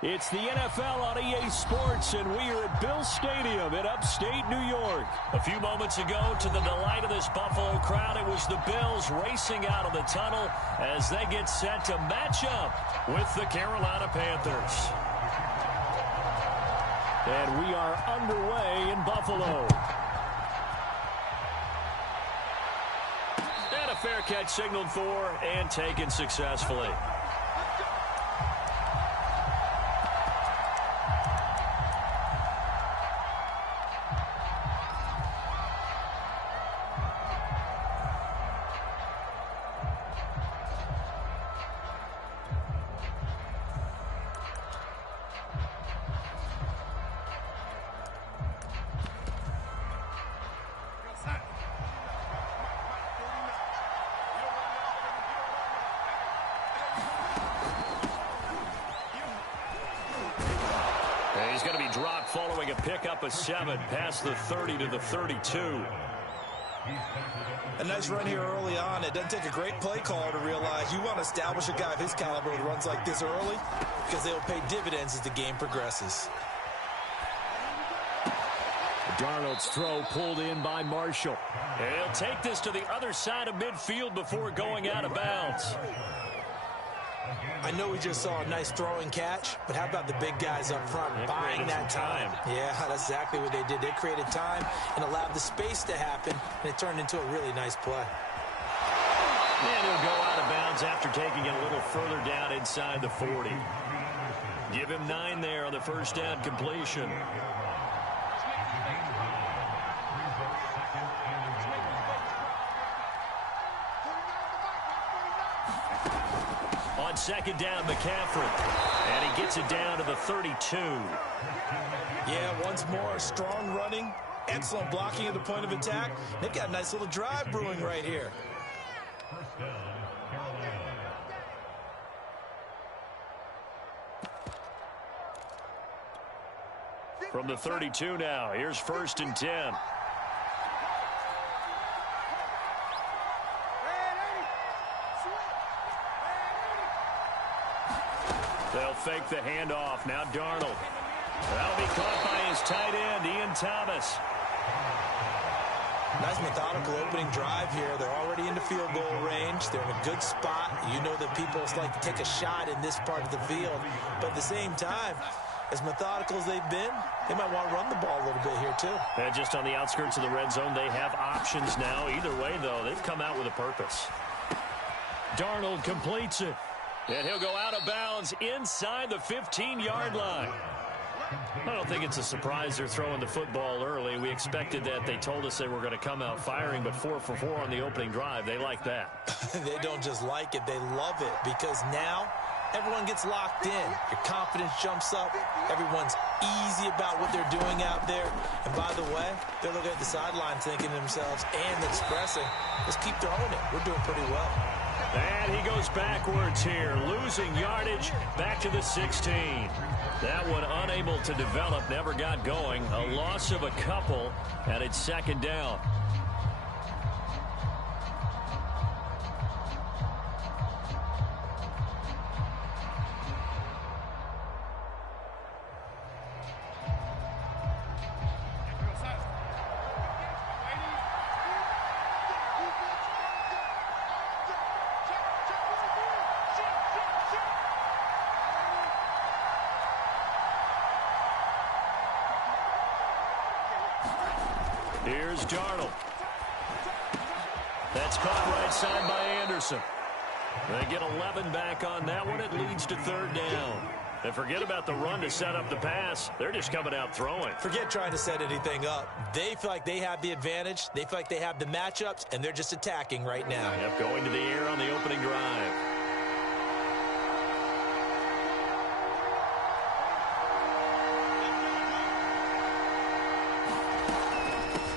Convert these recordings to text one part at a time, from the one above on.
It's the NFL on EA Sports, and we are at Bill Stadium in upstate New York. A few moments ago, to the delight of this Buffalo crowd, it was the Bills racing out of the tunnel as they get set to match up with the Carolina Panthers. And we are underway in Buffalo. And a fair catch signaled for and taken successfully. He's going to be dropped following a pickup of 7 past the 30 to the 32. A nice run here early on. It doesn't take a great play caller to realize you want to establish a guy of his caliber with runs like this early because they'll pay dividends as the game progresses. Darnold's throw pulled in by Marshall. He'll take this to the other side of midfield before going out of bounds. I know we just saw a nice throwing catch, but how about the big guys up front buying that time? Yeah, that's exactly what they did. They created time and allowed the space to happen, and it turned into a really nice play. And he'll go out of bounds after taking it a little further down inside the 40. Give him 9 there on the first down completion. On second down, McCaffrey. And he gets it down to the 32. Yeah, once more, strong running, excellent blocking at the point of attack. They've got a nice little drive brewing right here. From the 32 now, here's 1st and 10. They'll fake the handoff. Now Darnold. That'll be caught by his tight end, Ian Thomas. Nice methodical opening drive here. They're already into field goal range. They're in a good spot. You know that people like to take a shot in this part of the field. But at the same time, as methodical as they've been, they might want to run the ball a little bit here too. And just on the outskirts of the red zone, they have options now. Either way, though, they've come out with a purpose. Darnold completes it. And he'll go out of bounds inside the 15-yard line. I don't think it's a surprise they're throwing the football early. We expected that. They told us they were going to come out firing, but 4 for 4 on the opening drive. They like that. They don't just like it. They love it because now everyone gets locked in. Your confidence jumps up. Everyone's easy about what they're doing out there. And by the way, they're looking at the sideline thinking to themselves and expressing, let's keep throwing it. We're doing pretty well. And he goes backwards here, losing yardage back to the 16. That one unable to develop, never got going. A loss of a couple, and it's 2nd down. Here's Darnold. That's caught right side by Anderson. They get 11 back on that one. It leads to 3rd down. And forget about the run to set up the pass. They're just coming out throwing. Forget trying to set anything up. They feel like they have the advantage. They feel like they have the matchups, and they're just attacking right now. Yep, going to the air on the opening drive.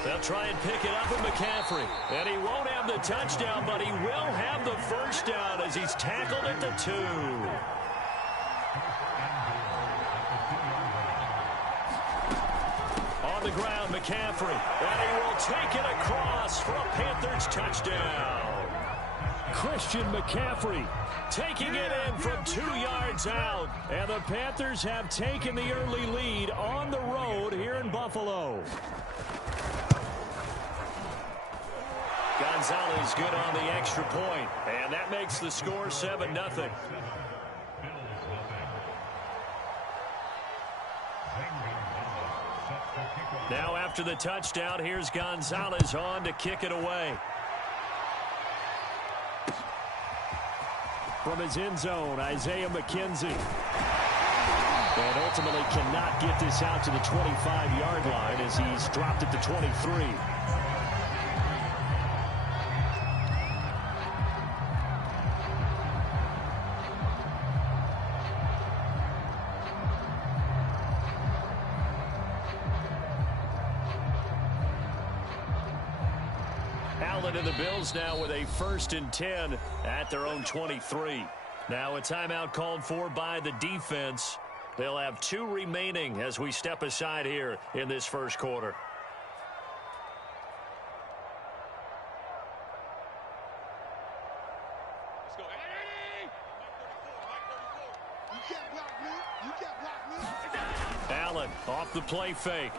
They'll try and pick it up with McCaffrey. And he won't have the touchdown, but he will have the first down as he's tackled at the 2. On the ground, McCaffrey. And he will take it across for a Panthers touchdown. Christian McCaffrey taking it in from 2 yards out. And the Panthers have taken the early lead on the road here in Buffalo. Gonzalez good on the extra point, and that makes the score 7-0. Now after the touchdown, here's Gonzalez on to kick it away. From his end zone, Isaiah McKenzie. And ultimately cannot get this out to the 25-yard line as he's dropped it to 23. Allen and the Bills now with a 1st and 10 at their own 23. Now a timeout called for by the defense. They'll have 2 remaining as we step aside here in this first quarter. Let's go. Hey! You can't block me. You can't block me. Allen off the play fake.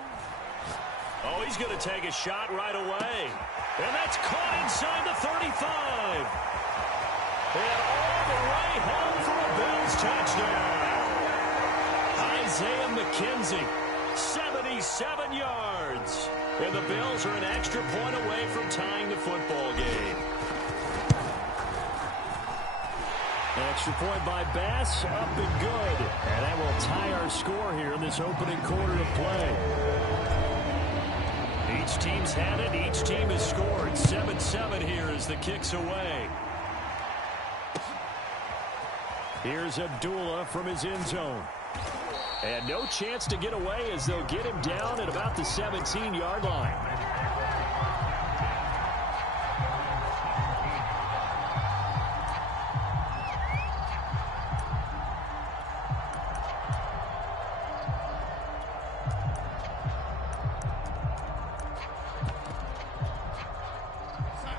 Oh, he's going to take a shot right away. And that's caught inside the 35. And all the way home for a Bills touchdown. Isaiah McKenzie, 77 yards. And the Bills are an extra point away from tying the football game. An extra point by Bass, up and good. And that will tie our score here in this opening quarter of play. Each team's had it. Each team has scored. 7-7 here as the kick's away. Here's Abdullah from his end zone. And no chance to get away as they'll get him down at about the 17-yard line.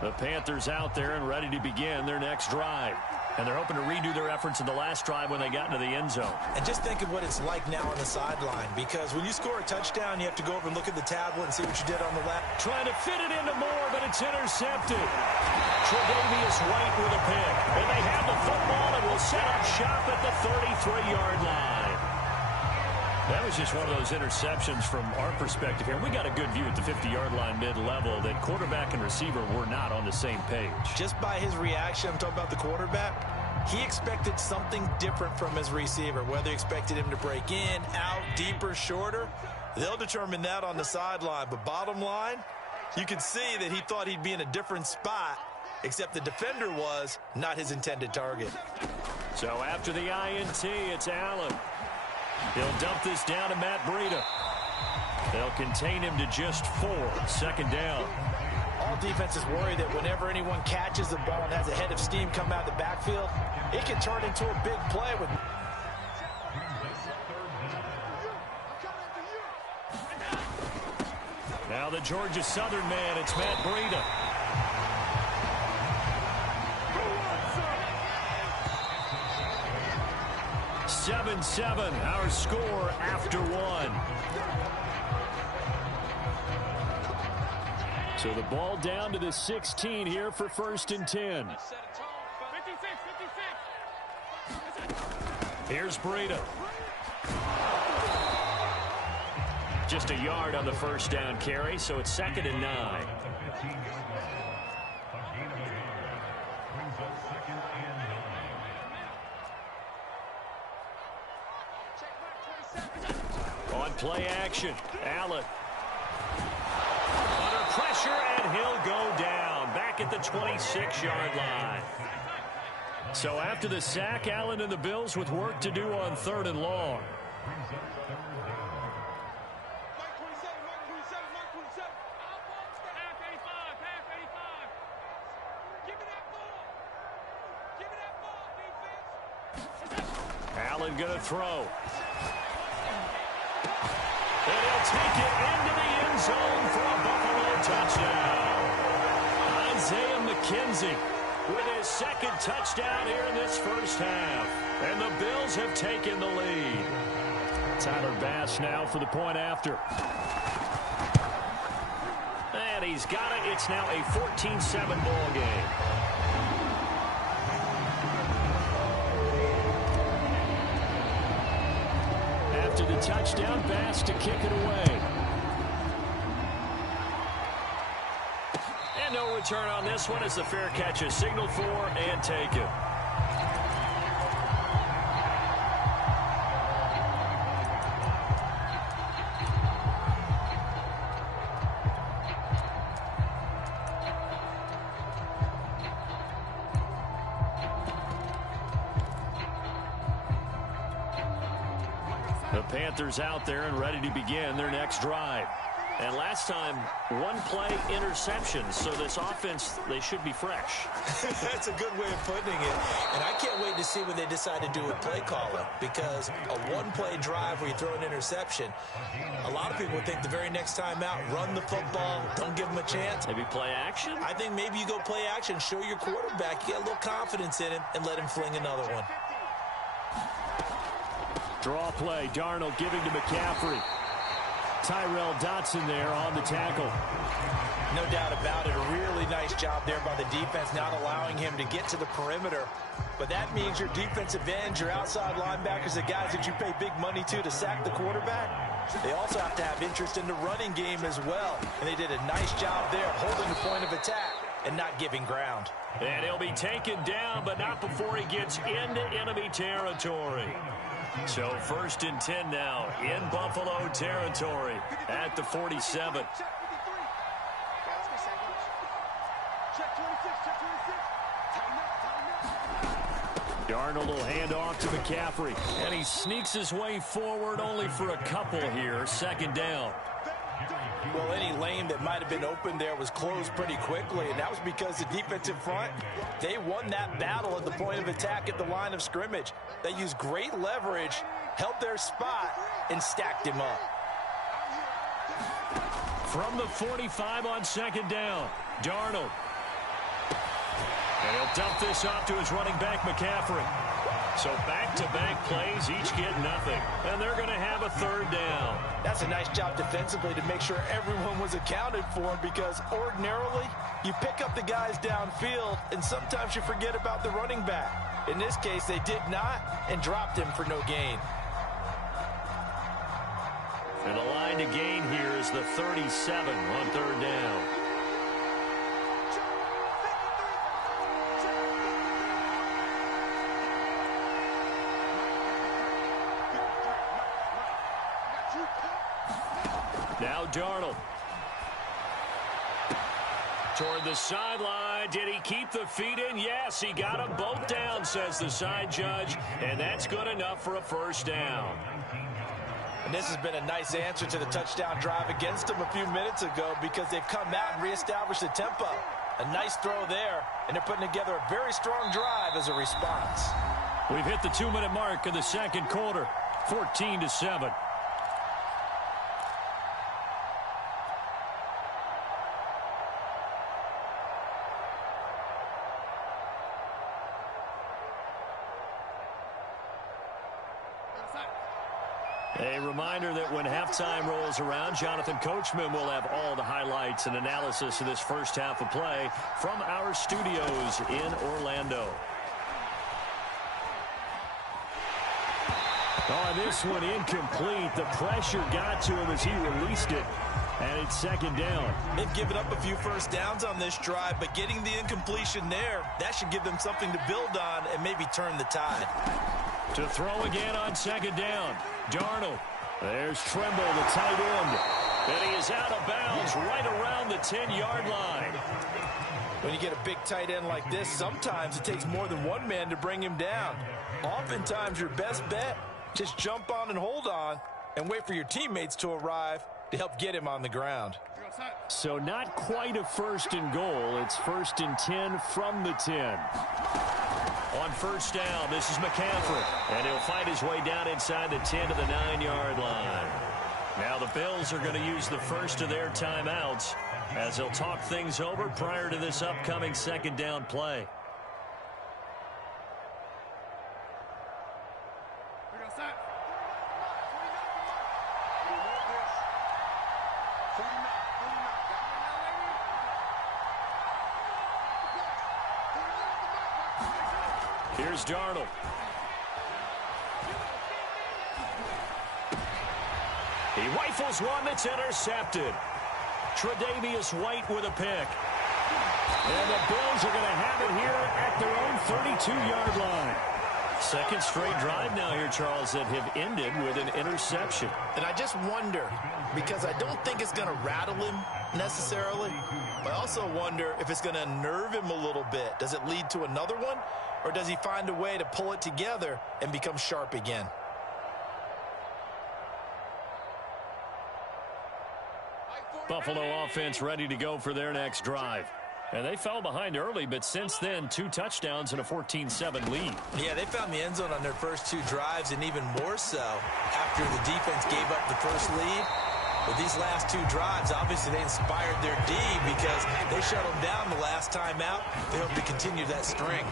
The Panthers out there and ready to begin their next drive. And they're hoping to redo their efforts in the last drive when they got into the end zone. And just think of what it's like now on the sideline, because when you score a touchdown, you have to go over and look at the tablet and see what you did on the left. Trying to fit it into Moore, but it's intercepted. Tre'Davious White with a pick. And they have the football and will set up shop at the 33-yard line. That was just one of those interceptions from our perspective here. We got a good view at the 50-yard line mid-level that quarterback and receiver were not on the same page. Just by his reaction, I'm talking about the quarterback, he expected something different from his receiver. Whether he expected him to break in, out, deeper, shorter, they'll determine that on the sideline. But bottom line, you could see that he thought he'd be in a different spot, except the defender was not his intended target. So after the INT, it's Allen. He'll dump this down to Matt Breida. They'll contain him to just 4. 2nd down. All defenses worry that whenever anyone catches the ball and has a head of steam come out of the backfield, it can turn into a big play. Now the Georgia Southern man, it's Matt Breida. (7-7) our score after 1. So the ball down to the 16 here for 1st and 10. Here's Breida. Just a yard on the 1st down carry, so it's 2nd and 9. On play action, Allen. Under pressure, and he'll go down. Back at the 26-yard line. So after the sack, Allen and the Bills with work to do on 3rd and long. Allen going to throw. And he'll take it into the end zone for a Buffalo touchdown. Isaiah McKenzie with his second touchdown here in this first half. And the Bills have taken the lead. Tyler Bass now for the point after. And he's got it. It's now a 14-7 ball game. After the touchdown, Bass to kick it away. And no return on this one as the fair catch is signaled for and taken. The Panthers out there and ready to begin their next drive. And last time, one play interception. So this offense, they should be fresh. That's a good way of putting it. And I can't wait to see what they decide to do with play calling. Because a one-play drive where you throw an interception, a lot of people think the very next time out, run the football, don't give them a chance. Maybe play action? I think maybe you go play action, show your quarterback, you get a little confidence in him, and let him fling another one. Draw play, Darnold giving to McCaffrey. Tyrell Dotson there on the tackle. No doubt about it, a really nice job there by the defense, not allowing him to get to the perimeter. But that means your defensive ends, your outside linebackers, the guys that you pay big money to sack the quarterback, they also have to have interest in the running game as well. And they did a nice job there holding the point of attack and not giving ground. And he'll be taken down, but not before he gets into enemy territory. So 1st and 10 now in Buffalo territory at the 47. Darnold will hand off to McCaffrey, and he sneaks his way forward only for a couple here. 2nd down. Well, any lane that might have been open there was closed pretty quickly, and that was because the defensive front, they won that battle at the point of attack at the line of scrimmage. They used great leverage, held their spot, and stacked him up. From the 45 on 2nd down, Darnold. And he'll dump this off to his running back, McCaffrey. So back-to-back plays, each get nothing. And they're going to have a 3rd down. That's a nice job defensively to make sure everyone was accounted for, because ordinarily you pick up the guys downfield and sometimes you forget about the running back. In this case, they did not and dropped him for no gain. And the line to gain here is the 37 on 3rd down. Now Darnold. Toward the sideline. Did he keep the feet in? Yes, he got them both down, says the side judge. And that's good enough for a 1st down. And this has been a nice answer to the touchdown drive against them a few minutes ago, because they've come out and reestablished the tempo. A nice throw there, and they're putting together a very strong drive as a response. We've hit the 2-minute mark in the 2nd quarter. 14-7. A reminder that when halftime rolls around, Jonathan Coachman will have all the highlights and analysis of this first half of play from our studios in Orlando. Oh, this one incomplete. The pressure got to him as he released it. And it's 2nd down. They've given up a few 1st downs on this drive, but getting the incompletion there, that should give them something to build on and maybe turn the tide. To throw again on 2nd down. Darnold. There's Tremble, the tight end. And he is out of bounds right around the 10-yard line. When you get a big tight end like this, sometimes it takes more than one man to bring him down. Oftentimes, your best bet, just jump on and hold on and wait for your teammates to arrive to help get him on the ground. So not quite a 1st and goal. It's 1st and 10 from the 10. On 1st down, this is McCaffrey. And he'll find his way down inside the 10 to the 9-yard line. Now the Bills are going to use the first of their timeouts as they'll talk things over prior to this upcoming 2nd down play. Here's Darnold. He rifles one that's intercepted. Tre'Davious White with a pick. And the Bills are going to have it here at their own 32-yard line. Second straight drive now here, Charles, that have ended with an interception. And I just wonder, because I don't think it's going to rattle him necessarily, but I also wonder if it's going to unnerve him a little bit. Does it lead to another one, or does he find a way to pull it together and become sharp again? Buffalo offense ready to go for their next drive. And they fell behind early, but since then, 2 touchdowns and a 14-7 lead. Yeah, they found the end zone on their first 2 drives, and even more so after the defense gave up the first lead. But these last 2 drives, obviously they inspired their D because they shut them down the last time out. They hope to continue that string.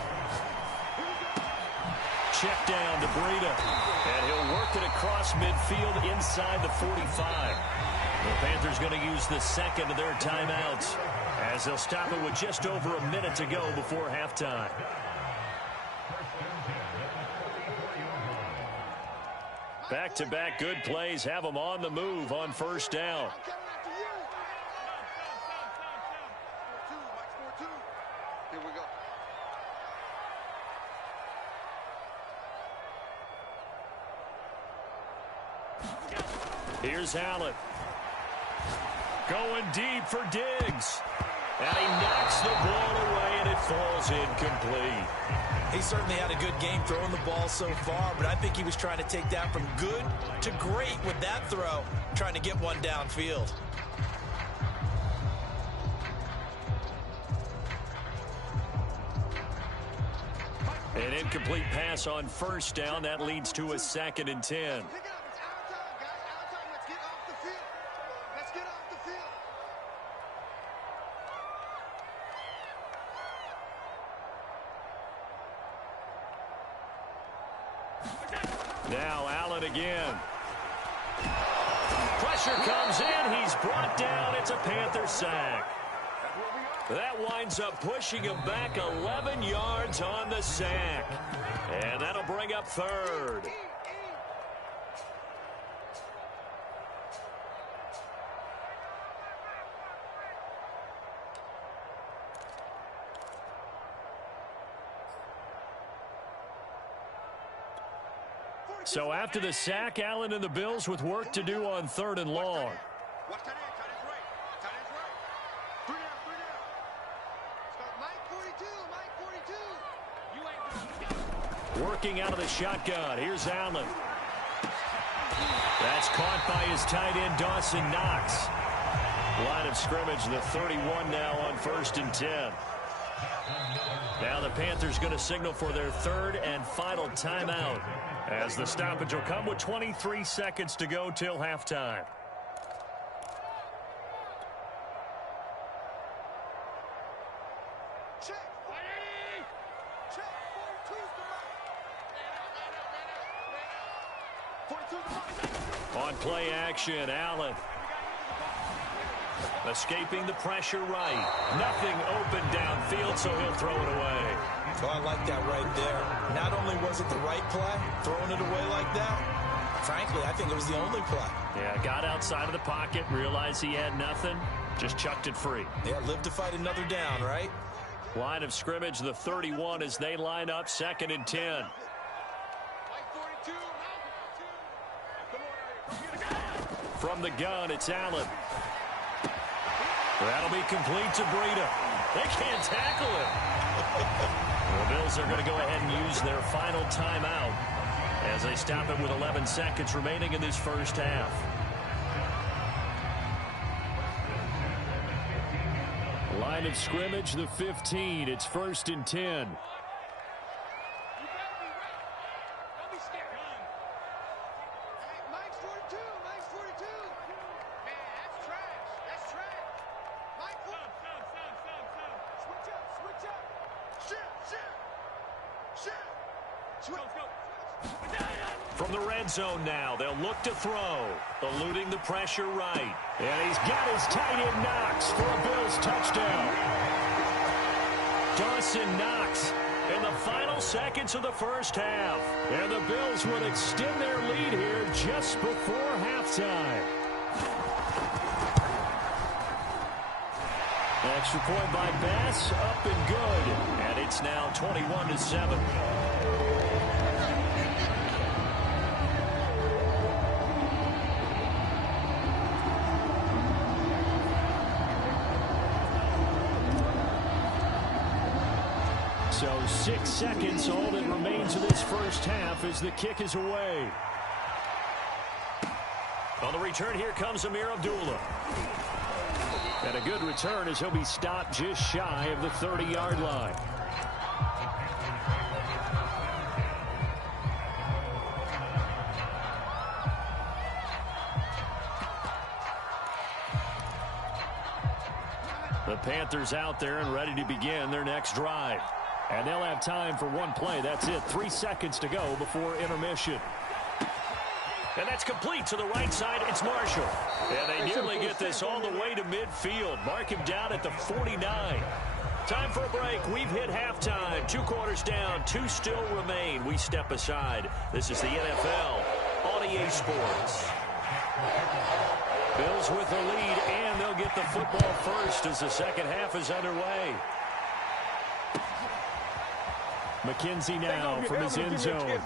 Check down to Breida, and he'll work it across midfield inside the 45. The Panthers going to use the second of their timeouts as they'll stop it with just over a minute to go before halftime. Back-to-back good plays have them on the move on first down. Here we go. Here's Allen. Going deep for Diggs. And he knocks the ball away, and it falls incomplete. He certainly had a good game throwing the ball so far, but I think he was trying to take that from good to great with that throw, trying to get one downfield. An incomplete pass on first down. That leads to a 2nd and 10. Now Allen again. Pressure comes in. He's brought down. It's a Panther sack. That winds up pushing him back 11 yards on the sack. And that'll bring up 3rd. So after the sack, Allen and the Bills with work to do on 3rd and long. Watch that end. Tight end's right. Tight end's right. 3 down. 3 down. Start Mike 42. Mike 42. You ain't Working out of the shotgun. Here's Allen. That's caught by his tight end, Dawson Knox. Line of scrimmage, the 31 now on 1st and 10. Now the Panthers going to signal for their 3rd and final timeout, as the stoppage will come with 23 seconds to go till halftime. check. Check. 42's the mark. On play action, Allen. Escaping the pressure right. Nothing open downfield, so he'll throw it away. Oh, I like that right there. Not only was it the right play, throwing it away like that, frankly, I think it was the only play. Yeah, got outside of the pocket, realized he had nothing, just chucked it free. Yeah, live to fight another down, right? Line of scrimmage, the 31 as they line up, 2nd and 10. From the gun, it's Allen. That'll be complete to Breida. They can't tackle it. The Bills are going to go ahead and use their final timeout as they stop it with 11 seconds remaining in this first half. Line of scrimmage, the 15. It's 1st and 10. Mike's 42. Mike's 42. Man, that's trash. That's trash. Mike, switch up. Shift. Shift. Switch. From the red zone now, they'll look to throw, eluding the pressure right. And he's got his tight end Knox for a Bills touchdown. Dawson Knox in the final seconds of the first half. And the Bills would extend their lead here just before halftime. Extra point by Bass, up and good. And it's now 21-7. So 6 seconds, all that remains of this first half as the kick is away. On the return, here comes Amir Abdullah. And a good return as he'll be stopped just shy of the 30-yard line. The Panthers out there and ready to begin their next drive. And they'll have time for one play. That's it. 3 seconds to go before intermission. And that's complete to the right side. It's Marshall. And they nearly get this all the way to midfield. Mark him down at the 49. Time for a break. We've hit halftime. 2 quarters down. 2 still remain. We step aside. This is the NFL on EA Sports. Bills with the lead, and they'll get the football first as the second half is underway. McKenzie now from his end zone.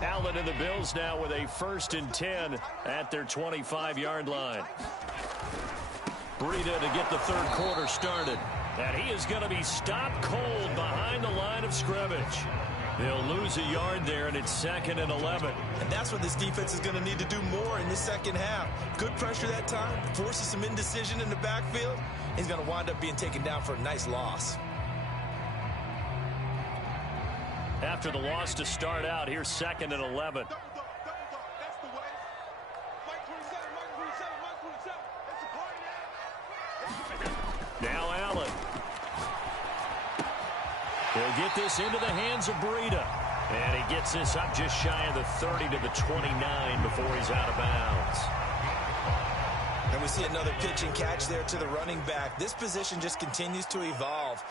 Allen and the Bills now with a 1st and 10 at their 25-yard line. Breida to get the third quarter started. And he is going to be stopped cold behind the line of scrimmage. They'll lose a yard there, and it's 2nd and 11. And that's what this defense is going to need to do more in the second half. Good pressure that time, forces some indecision in the backfield. He's going to wind up being taken down for a nice loss. After the loss to start out, here's 2nd and 11. Now Allen. He'll get this into the hands of Breida. And he gets this up just shy of the 30 to the 29 before he's out of bounds. And we see another pitch and catch there to the running back. This position just continues to evolve.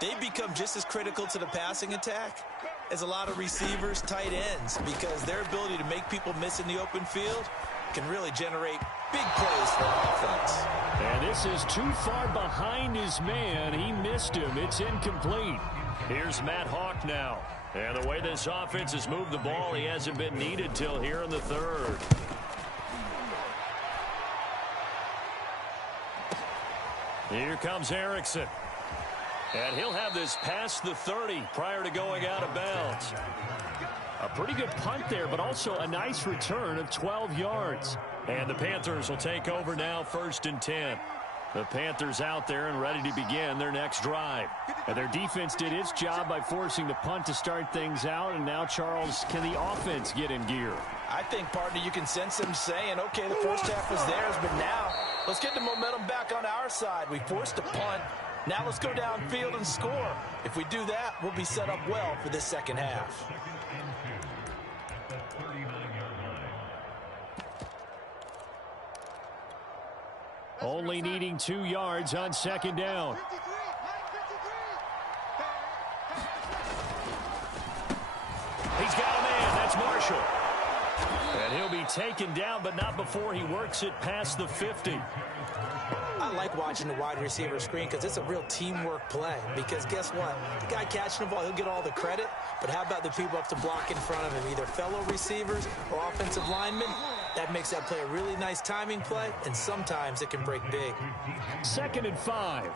They become just as critical to the passing attack as a lot of receivers, tight ends, because their ability to make people miss in the open field can really generate big plays for offense. And this is too far behind his man. He missed him. It's incomplete. Here's Matt Hawk now. And the way this offense has moved the ball, he hasn't been needed till here in the third. Here comes Erickson. And he'll have this past the 30 prior to going out of bounds. A pretty good punt there, but also a nice return of 12 yards. And the Panthers will take over now, 1st and 10. The Panthers out there and ready to begin their next drive. And their defense did its job by forcing the punt to start things out. And now, Charles, can the offense get in gear? I think, partner, you can sense them saying, okay, the first half was theirs, but now let's get the momentum back on our side. We forced a punt. Now let's go downfield and score. If we do that, we'll be set up well for this second half. Only needing 2 yards on 2nd down. He's got a man. That's Marshall. And he'll be taken down, but not before he works it past the 50. I like watching the wide receiver screen because it's a real teamwork play. Because guess what? The guy catching the ball, he'll get all the credit. But how about the people up to block in front of him, either fellow receivers or offensive linemen? That makes that play a really nice timing play, and sometimes it can break big. 2nd and 5.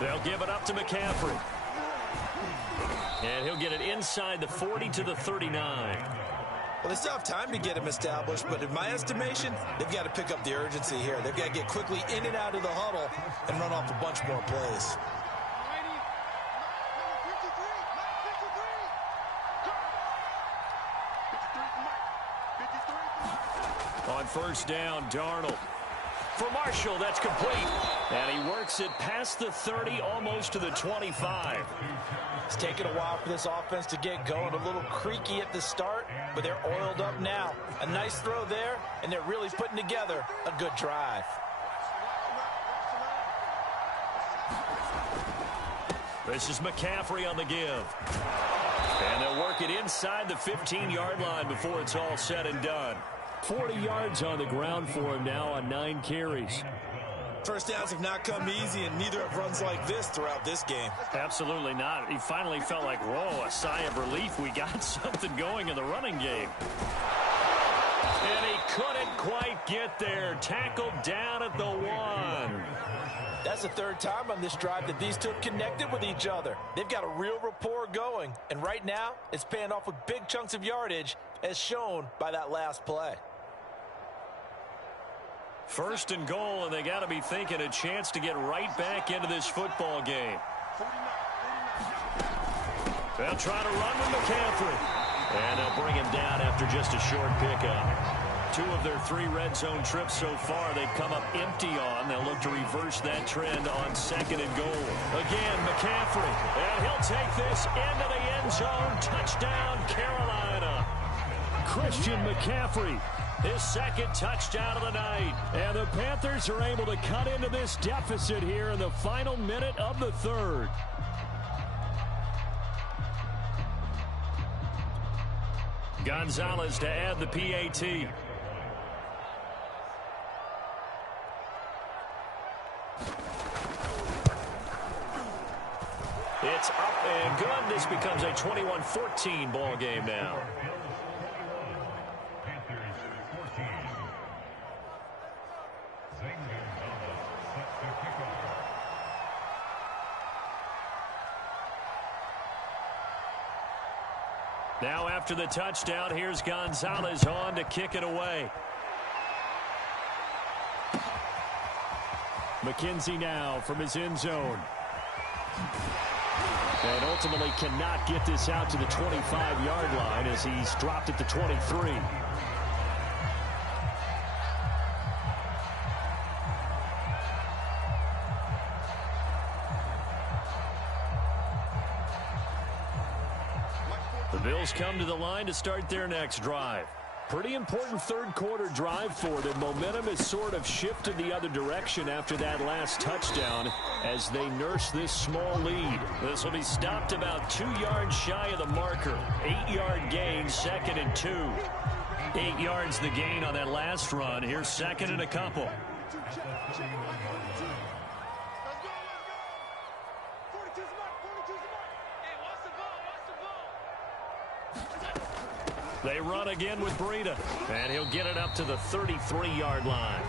They'll give it up to McCaffrey. And he'll get it inside the 40 to the 39. Well, they still have time to get him established, but in my estimation, they've got to pick up the urgency here. They've got to get quickly in and out of the huddle and run off a bunch more plays. On first down, Darnold. For Marshall, that's complete. And he works it past the 30, almost to the 25. It's taken a while for this offense to get going. A little creaky at the start, but they're oiled up now. A nice throw there, and they're really putting together a good drive. This is McCaffrey on the give. And they'll work it inside the 15-yard line before it's all said and done. 40 yards on the ground for him now on 9 carries. First downs have not come easy, and neither have runs like this throughout this game. Absolutely not. He finally felt like, whoa, a sigh of relief. We got something going in the running game. And he couldn't quite get there. Tackled down at the 1. That's the third time on this drive that these two have connected with each other. They've got a real rapport going, and right now it's paying off with big chunks of yardage, as shown by that last play. First and goal, and they got to be thinking a chance to get right back into this football game. They'll try to run with McCaffrey. And they'll bring him down after just a short pickup. 2 of their 3 red zone trips so far they've come up empty on. They'll look to reverse that trend on second and goal. Again, McCaffrey. And he'll take this into the end zone. Touchdown, Carolina. Christian McCaffrey. His second touchdown of the night. And the Panthers are able to cut into this deficit here in the final minute of the 3rd. Gonzalez to add the PAT. It's up and good. This becomes a 21-14 ball game now. Now after the touchdown, here's Gonzalez on to kick it away. McKenzie now from his end zone. And ultimately cannot get this out to the 25-yard line as he's dropped at the 23. The Bills come to the line to start their next drive. Pretty important third-quarter drive for them. Momentum has sort of shifted the other direction after that last touchdown as they nurse this small lead. This will be stopped about 2 yards shy of the marker. 8-yard gain, 2nd and 2. 8 yards the gain on that last run. Here's 2nd and a couple. They run again with Breida, and he'll get it up to the 33-yard line.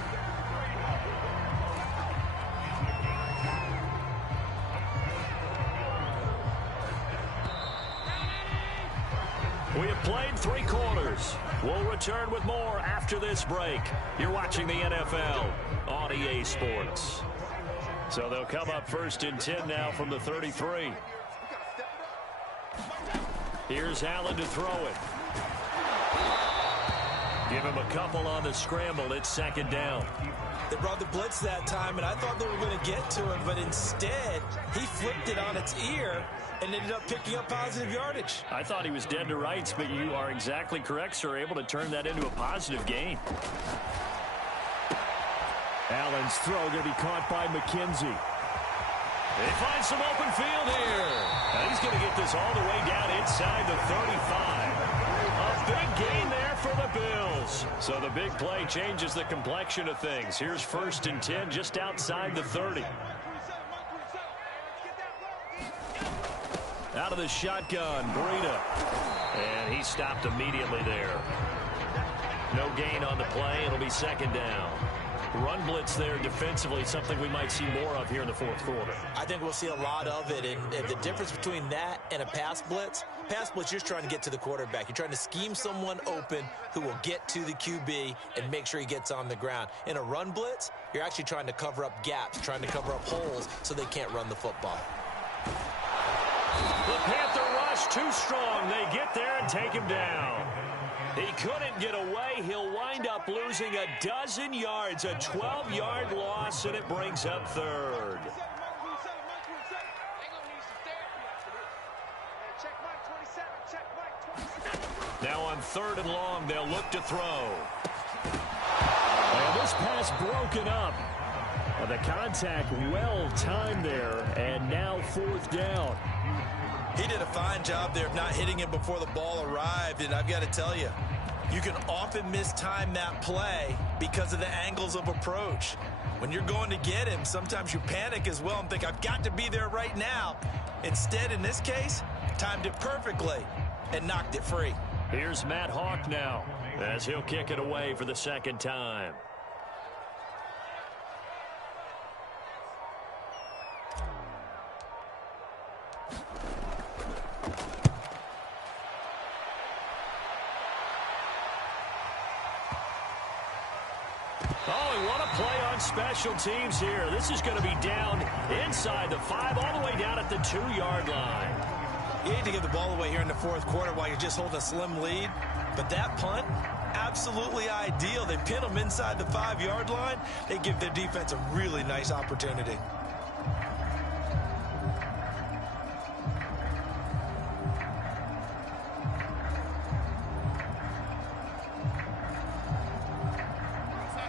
We have played 3 quarters. We'll return with more after this break. You're watching the NFL on EA Sports. So they'll come up 1st and 10 now from the 33. Here's Allen to throw it. Give him a couple on the scramble. It's 2nd down. They brought the blitz that time, and I thought they were going to get to him, but instead, he flipped it on its ear and ended up picking up positive yardage. I thought he was dead to rights, but you are exactly correct, sir. Able to turn that into a positive gain. Allen's throw going to be caught by McKenzie. They find some open field here. And he's going to get this all the way down inside the 35. A big gain there for the Bills. So the big play changes the complexion of things. Here's 1st and 10 just outside the 30. Out of the shotgun, Breida. And he stopped immediately there. No gain on the play. It'll be 2nd down. Run blitz there defensively, something we might see more of here in the 4th quarter. I think we'll see a lot of it, and the difference between that and a pass blitz, you're just trying to get to the quarterback. You're trying to scheme someone open who will get to the QB and make sure he gets on the ground. In a run blitz, you're actually trying to cover up gaps, trying to cover up holes so they can't run the football. The Panther rush too strong. They get there and take him down. He couldn't get away. He'll wind up losing a dozen yards, a 12-yard loss, and it brings up third. Now on 3rd and long, they'll look to throw. And this pass broken up. The contact well timed there, and now 4th down. He did a fine job there of not hitting him before the ball arrived, and I've got to tell you, you can often mistime that play because of the angles of approach. When you're going to get him, sometimes you panic as well and think, I've got to be there right now. Instead, in this case, timed it perfectly and knocked it free. Here's Matt Hawk now as he'll kick it away for the 2nd time. Oh, and what a play on special teams here. This is going to be down inside the 5, all the way down at the 2-yard line. You hate to give the ball away here in the 4th quarter while you're just holding a slim lead. But that punt, absolutely ideal. They pin them inside the 5-yard line. They give their defense a really nice opportunity.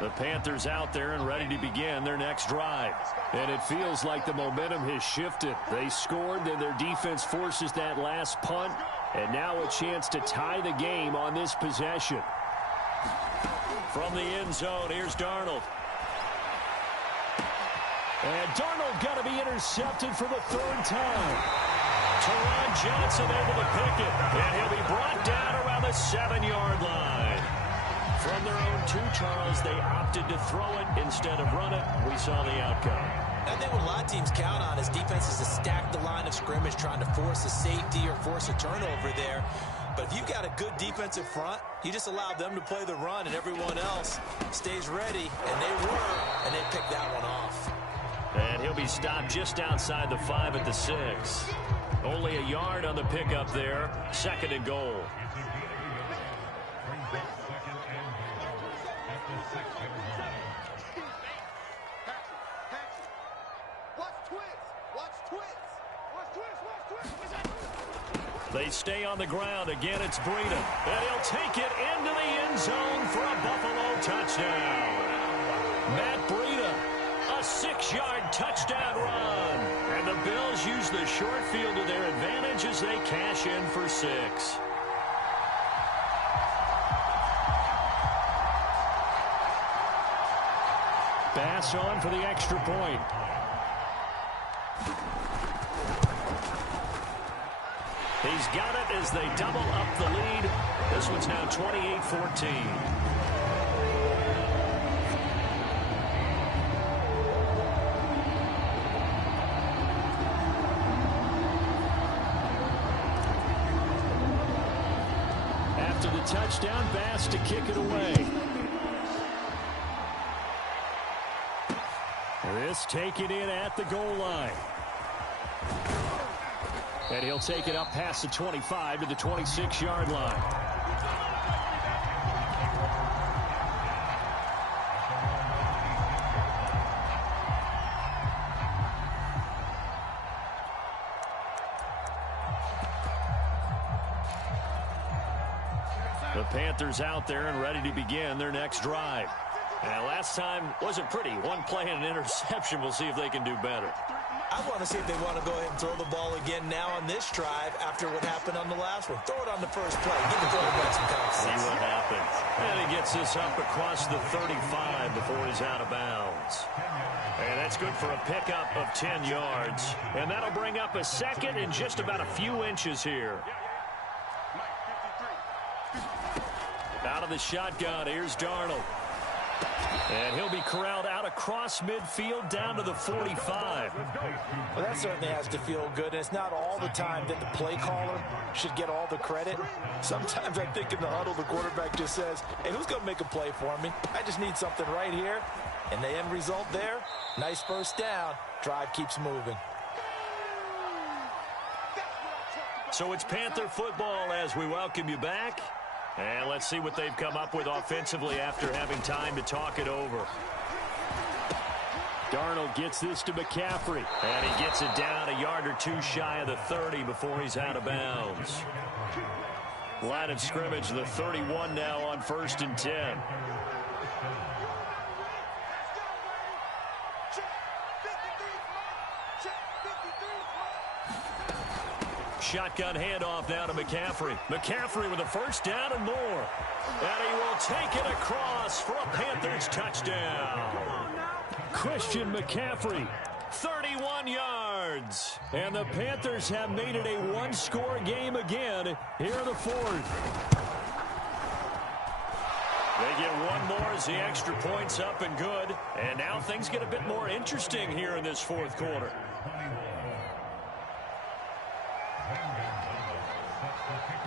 The Panthers out there and ready to begin their next drive. And it feels like the momentum has shifted. They scored, then their defense forces that last punt. And now a chance to tie the game on this possession. From the end zone, here's Darnold. And Darnold got to be intercepted for the 3rd time. Teron Johnson able to pick it. And he'll be brought down around the 7-yard line. From their own 2, Charles, they opted to throw it instead of run it. We saw the outcome. I think what a lot of teams count on is defenses to stack the line of scrimmage, trying to force a safety or force a turnover there. But if you've got a good defensive front, you just allow them to play the run, and everyone else stays ready. And they were, and they picked that one off. And he'll be stopped just outside the 5 at the 6. Only a yard on the pickup there. 2nd and goal. They stay on the ground. Again, it's Breida. And he'll take it into the end zone for a Buffalo touchdown. Matt Breida, a 6-yard touchdown run. And the Bills use the short field to their advantage as they cash in for 6. Bass on for the extra point. He's got it as they double up the lead. This one's now 28-14. After the touchdown, Bass to kick it away. This taken in at the goal line. And he'll take it up past the 25 to the 26-yard line. The Panthers out there and ready to begin their next drive. And last time wasn't pretty. One play and an interception. We'll see if they can do better. I want to see if they want to go ahead and throw the ball again now on this drive after what happened on the last one. Throw it on the first play. Give the quarterback some confidence. See what happens. And he gets this up across the 35 before he's out of bounds. And that's good for a pickup of 10 yards. And that'll bring up a 2nd and just about a few inches here. Out of the shotgun, here's Darnold. And he'll be corralled out across midfield down to the 45. Well, that certainly has to feel good. And it's not all the time that the play caller should get all the credit. Sometimes I think in the huddle, the quarterback just says, hey, who's going to make a play for me? I just need something right here. And the end result there, nice first down. Drive keeps moving. So it's Panther football as we welcome you back. And let's see what they've come up with offensively after having time to talk it over. Darnold gets this to McCaffrey. And he gets it down a yard or two shy of the 30 before he's out of bounds. Line of scrimmage, the 31 now on 1st and 10. Shotgun handoff now to McCaffrey. McCaffrey with a first down and more. And he will take it across for a Panthers touchdown. Christian McCaffrey, 31 yards. And the Panthers have made it a one-score game again here in the fourth. They get one more as the extra point's up and good. And now things get a bit more interesting here in this fourth quarter.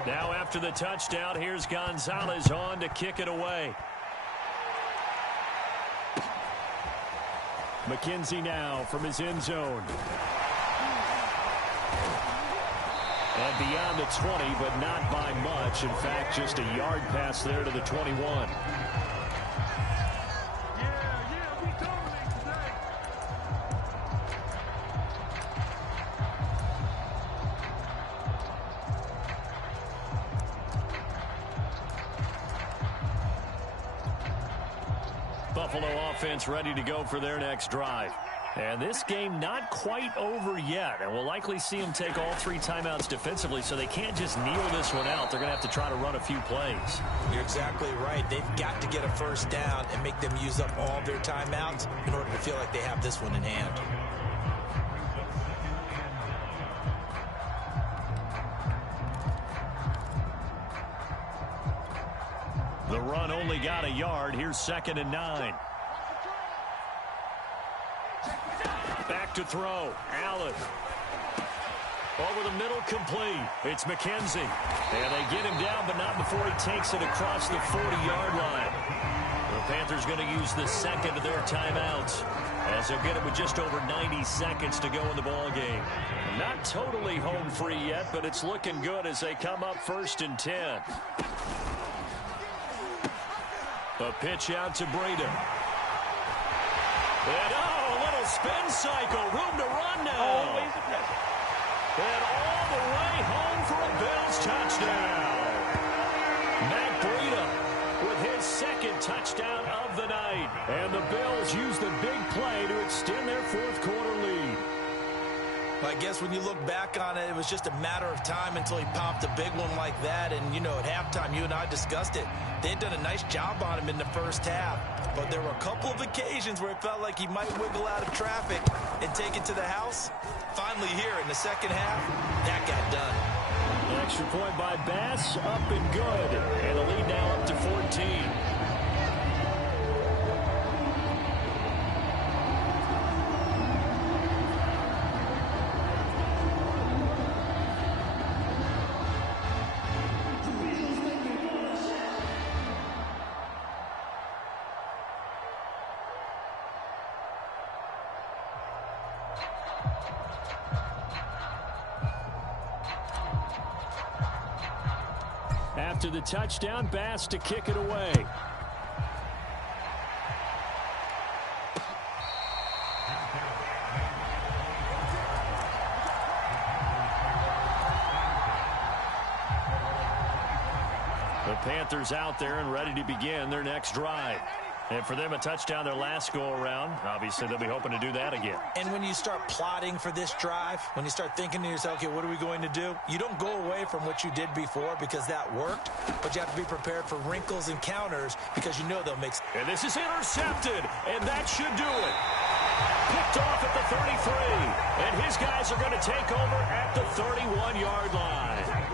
Now after the touchdown, here's Gonzalez on to kick it away. McKenzie now from his end zone. And beyond the 20, but not by much. In fact, just a yard pass there to the 21. Buffalo offense ready to go for their next drive. And this game not quite over yet. And we'll likely see them take all 3 timeouts defensively, so they can't just kneel this one out. They're going to have to try to run a few plays. You're exactly right. They've got to get a first down and make them use up all their timeouts in order to feel like they have this one in hand. The run only got a yard. Here's 2nd and 9. Back to throw. Allen. Over the middle, complete. It's McKenzie. And they get him down, but not before he takes it across the 40-yard line. The Panthers going to use the second of their timeouts, as they'll get it with just over 90 seconds to go in the ballgame. Not totally home free yet, but it's looking good as they come up 1st and 10. A pitch out to Breida. And a little spin cycle. Room to run now. Always a pleasure. And all the way home for a Bills touchdown. Matt Breida with his 2nd touchdown of the night. And the Bills use the big play to extend their 4th quarter lead. I guess when you look back on it, it was just a matter of time until he popped a big one like that. And, you know, at halftime, you and I discussed it. They had done a nice job on him in the first half. But there were a couple of occasions where it felt like he might wiggle out of traffic and take it to the house. Finally here in the second half, that got done. An extra point by Bass, up and good. And the lead now up to 14. After the touchdown, Bass to kick it away. The Panthers out there and ready to begin their next drive. And for them, a touchdown their last go-around. Obviously, they'll be hoping to do that again. And when you start plotting for this drive, when you start thinking to yourself, okay, what are we going to do? You don't go away from what you did before because that worked, but you have to be prepared for wrinkles and counters because you know they'll make... And this is intercepted, and that should do it. Picked off at the 33, and his guys are going to take over at the 31-yard line.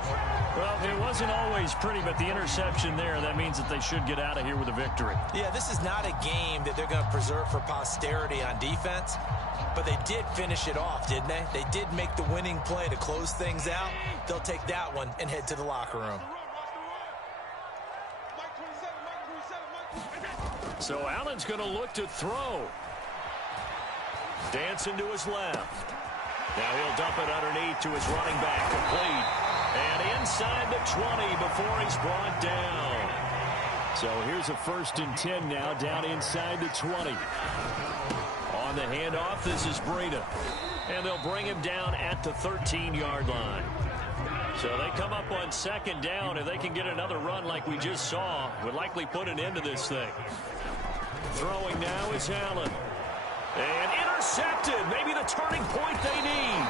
Well, it wasn't always pretty, but the interception there, that means that they should get out of here with a victory. Yeah, this is not a game that they're going to preserve for posterity on defense, but they did finish it off, didn't they? They did make the winning play to close things out. They'll take that one and head to the locker room. So Allen's going to look to throw. Dancing to his left. Now he'll dump it underneath to his running back, complete. And inside the 20 before he's brought down. So here's a 1st and 10 now, down inside the 20. On the handoff, this is Breida. And they'll bring him down at the 13-yard line. So they come up on 2nd down. If they can get another run like we just saw, would likely put an end to this thing. Throwing now is Allen. And intercepted. Maybe the turning point they need.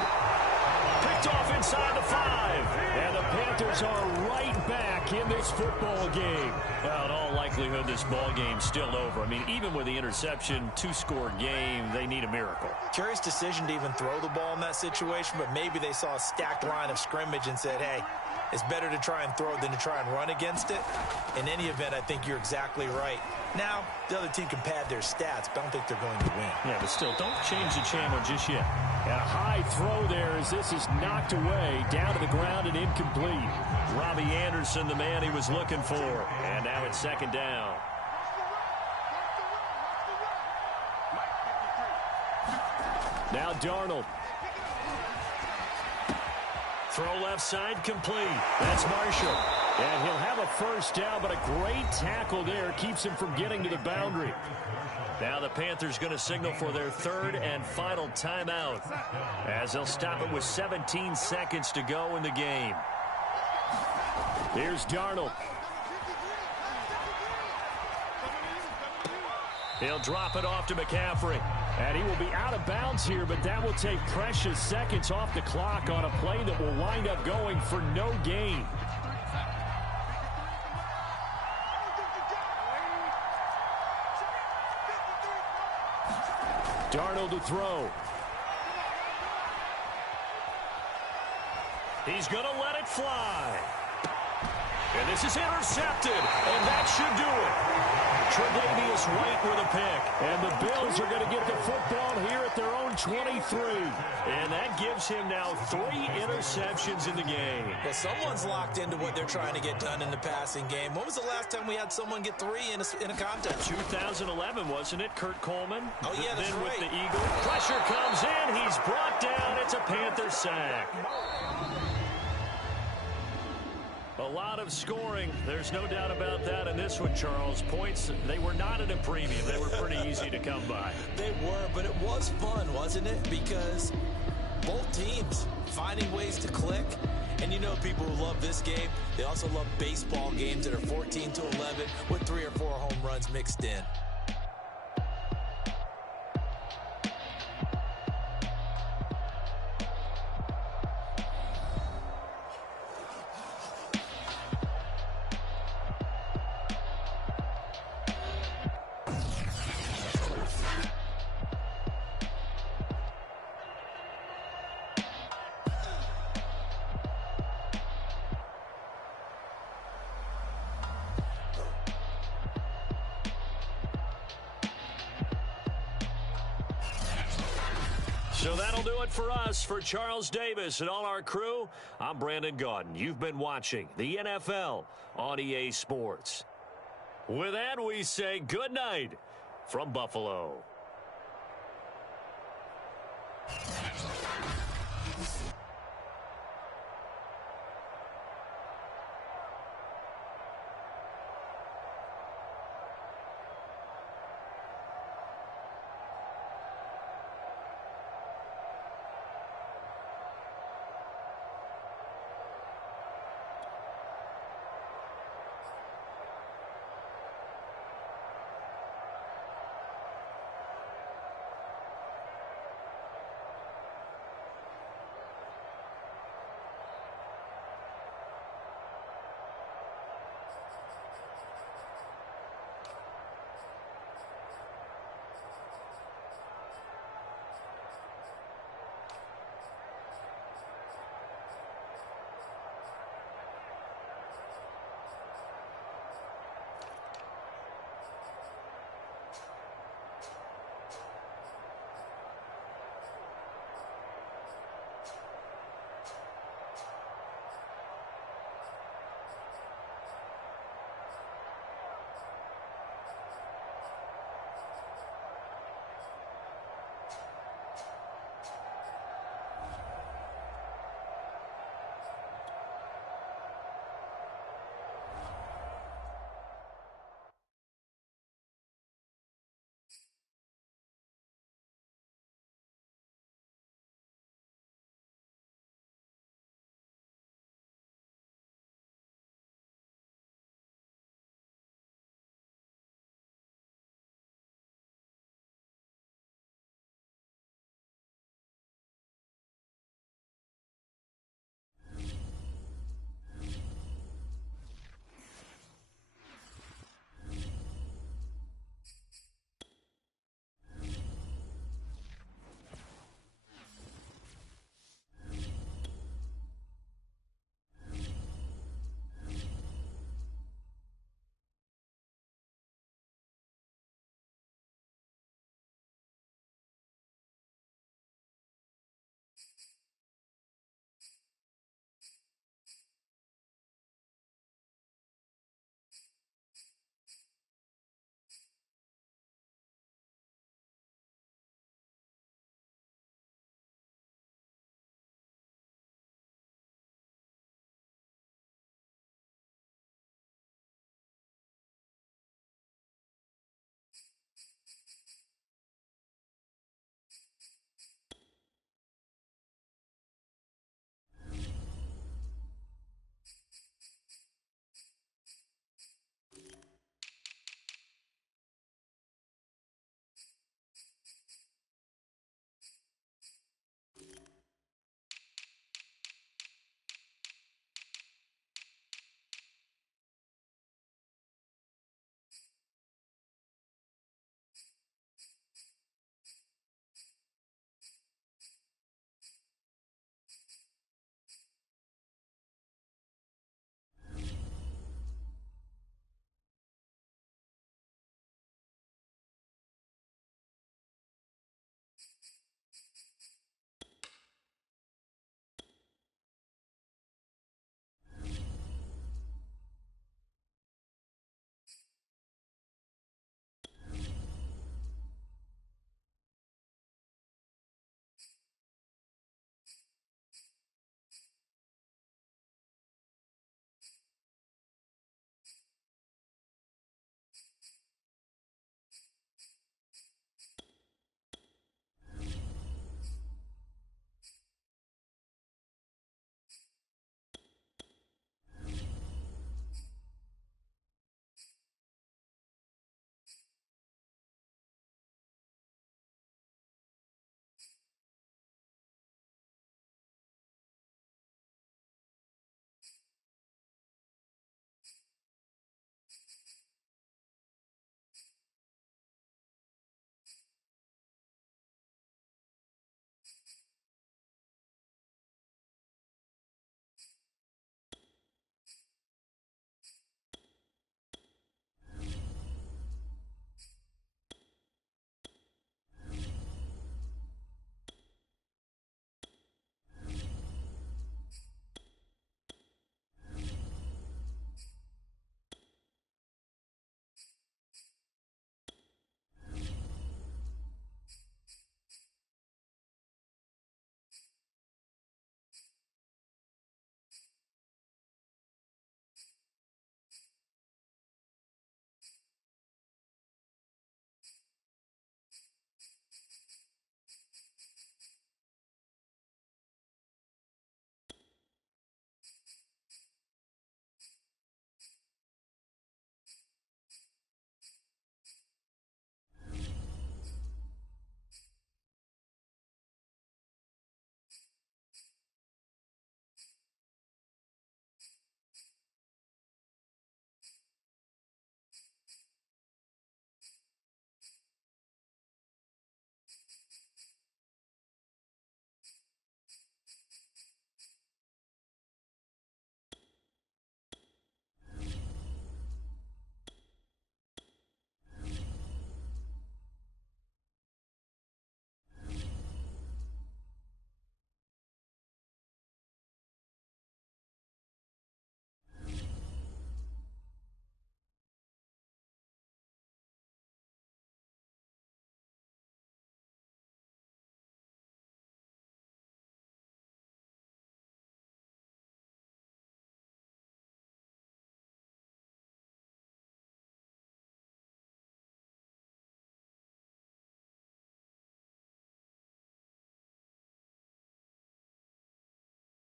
Picked off inside the 5. And the Panthers are right back in this football game. Well, in all likelihood, this ball game's still over. I mean, even with the interception, 2-score game, they need a miracle. Curious decision to even throw the ball in that situation, but maybe they saw a stacked line of scrimmage and said, hey, it's better to try and throw than to try and run against it. In any event, I think you're exactly right. Now, the other team can pad their stats, but I don't think they're going to win. Yeah, but still, don't change the channel just yet. And a high throw there as this is knocked away, down to the ground and incomplete. Robbie Anderson, the man he was looking for. And now it's 2nd down. Now Darnold. Throw left side, complete. That's Marshall. And he'll have a 1st down, but a great tackle there keeps him from getting to the boundary. Now the Panthers going to signal for their 3rd and final timeout, as they'll stop it with 17 seconds to go in the game. Here's Darnold. He'll drop it off to McCaffrey. And he will be out of bounds here, but that will take precious seconds off the clock on a play that will wind up going for no gain. Darnold to throw. He's going to let it fly. And this is intercepted, and that should do it. Tre'Davious White with a pick. And the Bills are going to get the football here at their own 23. And that gives him now 3 interceptions in the game. Well, someone's locked into what they're trying to get done in the passing game. When was the last time we had someone get 3 in a contest? 2011, wasn't it? Kurt Coleman. Oh, yeah, that's then right. With the Eagles. Pressure comes in. He's brought down. It's a Panther sack. A lot of scoring. There's no doubt about that in this one, Charles. Points, they were not at a premium. They were pretty easy to come by. They were, but it was fun, wasn't it? Because both teams finding ways to click. And you know people who love this game, they also love baseball games that are 14-11 with 3 or 4 home runs mixed in. So that'll do it for us. For Charles Davis and all our crew, I'm Brandon Gaudin. You've been watching the NFL on EA Sports. With that, we say good night from Buffalo.